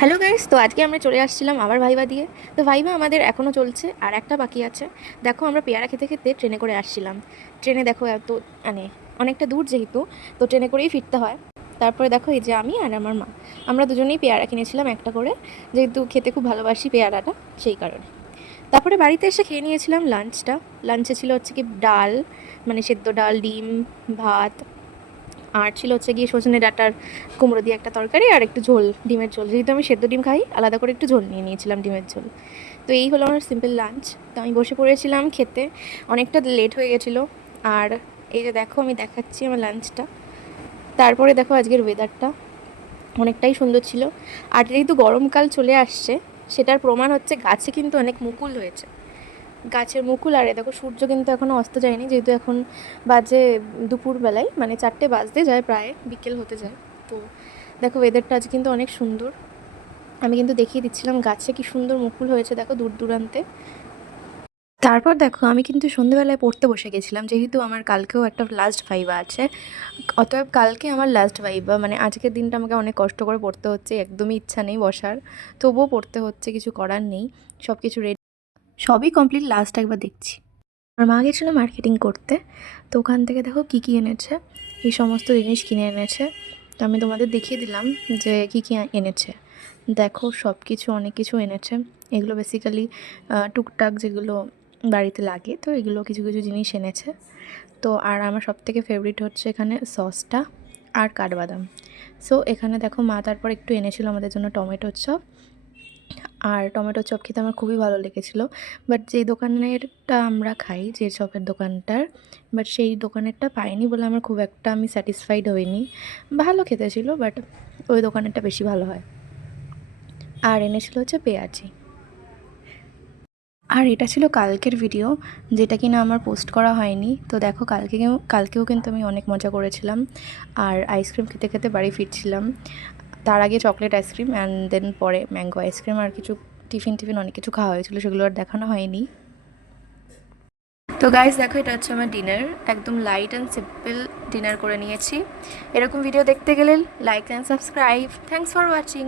Hello guys, তো আজকে আমরা চলে আসছিলাম আবার ভাইবা দিয়ে। তো ভাইবা আমাদের এখনও চলছে আর একটা বাকি আছে। দেখো আমরা পেয়ারা খেতে খেতে ট্রেনে করে আসছিলাম। ট্রেনে দেখো এত মানে অনেকটা দূর যেহেতু, তো ট্রেনে করেই ফিরতে হয়। তারপরে দেখো এই যে আমি আর আমার মা, আমরা দুজনেই পেয়ারা কিনেছিলাম একটা করে, যেহেতু খেতে খুব ভালোবাসি পেয়ারাটা, সেই কারণে। তারপরে বাড়িতে এসে খেয়ে নিয়েছিলাম লাঞ্চটা। লাঞ্চে ছিল হচ্ছে কি ডাল, মানে সেদ্ধ ডাল, ডিম, ভাত, আর ছিল হচ্ছে গিয়ে সজনে ডাঁটার কুমড়ো দিয়ে একটা তরকারি আর একটু ঝোল, ডিমের ঝোল, যেহেতু আমি সেদ্ধ ডিম খাই আলাদা করে একটু ঝোল নিয়ে নিয়েছিলাম ডিমের ঝোল। তো এই হলো আমার সিম্পল লাঞ্চ। তো আমি বসে পড়েছিলাম খেতে, অনেকটা লেট হয়ে গেছিলো। আর এই যে দেখো আমি দেখাচ্ছি আমার লাঞ্চটা। তারপরে দেখো আজকের ওয়েদারটা অনেকটাই সুন্দর ছিল। আর যেহেতু গরমকাল চলে আসছে, সেটার প্রমাণ হচ্ছে গাছে কিন্তু অনেক মুকুল হয়েছে। গাছের মুকুল, আর দেখো সূর্য কিন্তু এখনও অস্ত যায়নি, যেহেতু এখন বাজে দুপুরবেলায়, মানে 4টে বাজতে যায়, প্রায় বিকেল হতে যায়। তো দেখো ওয়েদারটা আজ কিন্তু অনেক সুন্দর। আমি কিন্তু দেখিয়ে দিচ্ছিলাম গাছে কি সুন্দর মুকুল হয়েছে দেখো দূর দূরান্তে। তারপর দেখো আমি কিন্তু সন্ধেবেলায় পড়তে বসে গেছিলাম, যেহেতু আমার কালকেও একটা লাস্ট ভাইবা আছে। অতএব কালকে আমার লাস্ট ভাইবা, মানে আজকের দিনটা আমাকে অনেক কষ্ট করে পড়তে হচ্ছে, একদমই ইচ্ছা নেই বসার, তবুও পড়তে হচ্ছে, কিছু করার নেই। সব কিছু রেডি, সবই কমপ্লিট, লাস্ট একবার দেখছি। আমার মা গেছিলো মার্কেটিং করতে, তো ওখান থেকে দেখো কী কী এনেছে, এই সমস্ত জিনিস কিনে এনেছে। তো আমি তোমাদের দেখিয়ে দিলাম যে কী কী এনেছে। দেখো সব কিছু, অনেক কিছু এনেছে। এগুলো বেসিক্যালি টুকটাক যেগুলো বাড়িতে লাগে, তো এগুলো কিছু কিছু জিনিস এনেছে। তো আর আমার সবথেকে ফেভারিট হচ্ছে এখানে সসটা আর কাঠবাদাম। সো এখানে দেখো মা তারপর একটু এনেছিল আমাদের জন্য টমেটোর চপ, আর টমেটো চপ খেতে আমার খুবই ভালো লেগেছিলো। বাট যেই দোকানেরটা আমরা খাই, যে চপের দোকানটার, বাট সেই দোকানেরটা পাইনি বলে আমার খুব একটা, আমি স্যাটিসফাইড হইনি। ভালো খেতে ছিল, বাট ওই দোকানেরটা বেশি ভালো হয়। আর এনেছিল হচ্ছে পেঁয়াজি। আর এটা ছিল কালকের ভিডিও, যেটা কিনা আমার পোস্ট করা হয়নি। তো দেখো কালকেও কিন্তু আমি অনেক মজা করেছিলাম, আর আইসক্রিম খেতে খেতে বাড়ি ফিরছিলাম। তার আগে চকলেট আইসক্রিম, অ্যান্ড দেন পরে ম্যাঙ্গো আইসক্রিম, আর কিছু টিফিন অনেক কিছু খাওয়া হয়েছিল, সেগুলো আর দেখানো হয়নি। তো গাইস দেখো এটা হচ্ছে আমার ডিনার, একদম লাইট অ্যান্ড সিম্পল ডিনার করে নিয়েছি। এরকম ভিডিও দেখতে গেলে like and subscribe. Thanks for watching.